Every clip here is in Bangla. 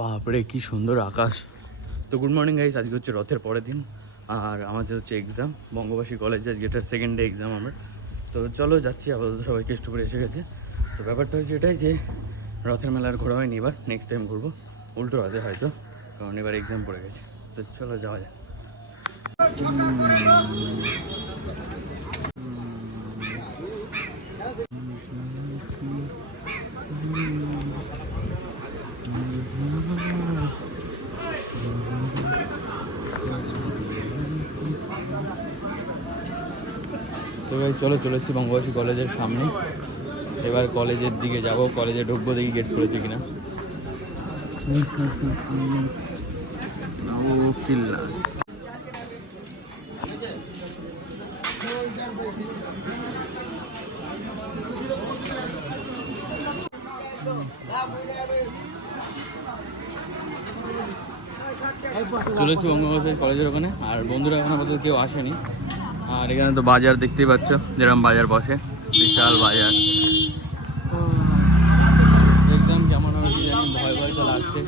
বাপরে কি সুন্দর আকাশ। তো গুড মর্নিং গাইস, আজকে হচ্ছে রথের পরের দিন আর আমাদের হচ্ছে এক্সাম বঙ্গবাসী কলেজে। আজকে এটা সেকেন্ড ডে এক্সাম আমার। তো চলো যাচ্ছি, আপাতত সবাই টেস্ট করে এসে গেছে। তো ব্যাপারটা হচ্ছে এটাই যে রথের মেলার ঘোরা হয়নি, এবার নেক্সট টাইম ঘুরবো উল্টো রথে হয়তো, কারণ এবার এক্সাম পড়ে গেছে। তো চলো যাওয়া যায়। তো ভাই চলো, চলে এসেছি বঙ্গবাসী কলেজের সামনে। এবার কলেজের দিকে যাব, কলেজে ঢুকবো, দেখি গেট খুলেছে কিনা। চলে এসেছি বঙ্গবাসী কলেজের ওখানে, আর বন্ধুরা এখন আপাতত কেউ আসেনি। আর এখানে তো বাজার দেখতেই পাচ্ছ, যেরকম বাজার বসে, বিশাল বাজার। এক্সাম কেমন হবে কি জানি, ভয় ভয় তো লাগছে,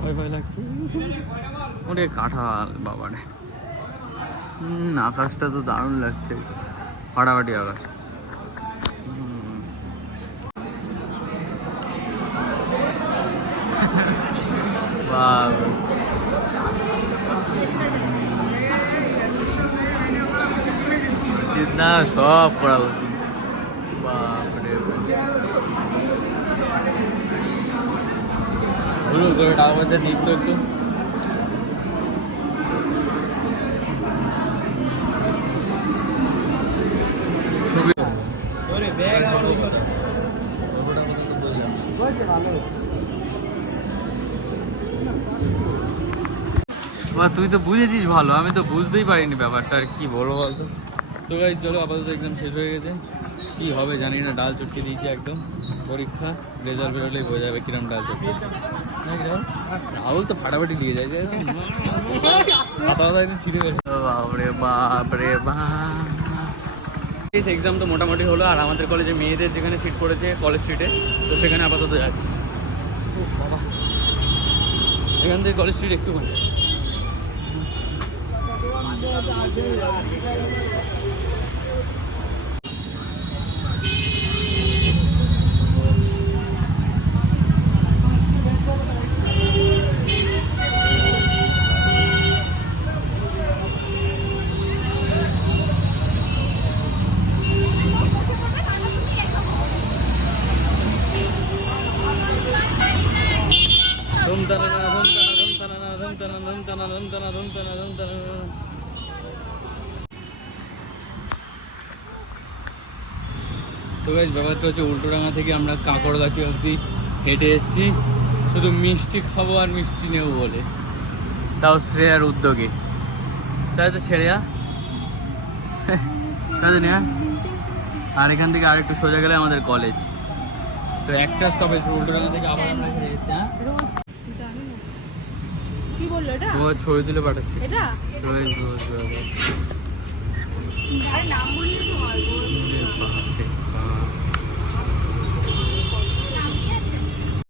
ভয় ভয় লাগছে। ওরে কাঁঠাল বাবারে, আকাশটা তো দারুণ লাগছে, ফাটাফাটি আকাশ। উচিত না সব করা উচিত। বাপরে বলুন করে টাকা পয়সা নিত একটু। তুই তো বুঝেছিস ভালো, আমি তো বুঝতেই পারিনি ব্যাপারটা, আর কি বলবো বলতো। তো গাইস চলো, আপাতত এক্সাম শেষ হয়ে গেছে, কি হবে জানি না। ডাল চটকে দিয়েছি একদম, পরীক্ষা রেজাল্ট বেরোলেই হয়ে যাবে কিরম ডাল চটকে। রাহুল তো ফাটাফাটি নিয়ে যায়, একদম ছিঁড়ে গেছে। বাপরে বাপরে বাপ। এক্সাম তো মোটামুটি হলো, আর আমাদের কলেজে মেয়েদের যেখানে সিট পড়েছে কলেজ স্ট্রিটে, তো সেখানে আপাতত যাচ্ছি। এখান থেকে কলেজ স্ট্রিট একটুখানি। তো গাইস ব্যাপারটা হচ্ছে উল্টোডাঙ্গা থেকে আমরা কাঁকড়গাছি অবধি হেঁটে এসেছি শুধু মিষ্টি খাবো আর মিষ্টি নেবো বলে, তাও শ্রেয়ার উদ্যোগে। তাই তো শ্রেয়া, তাই তো নেয়া। আর এখান থেকে আরেকটু সোজা গেলে আমাদের কলেজ। তো একটা স্টপেজ উল্টোডাঙ্গা থেকে আবার আমরা হেঁটে এসেছি। হ্যাঁ কি বললো এটা? ও ছবি তুলে পাঠাচ্ছি এটা তো আরে নাম বললেই তো হয়।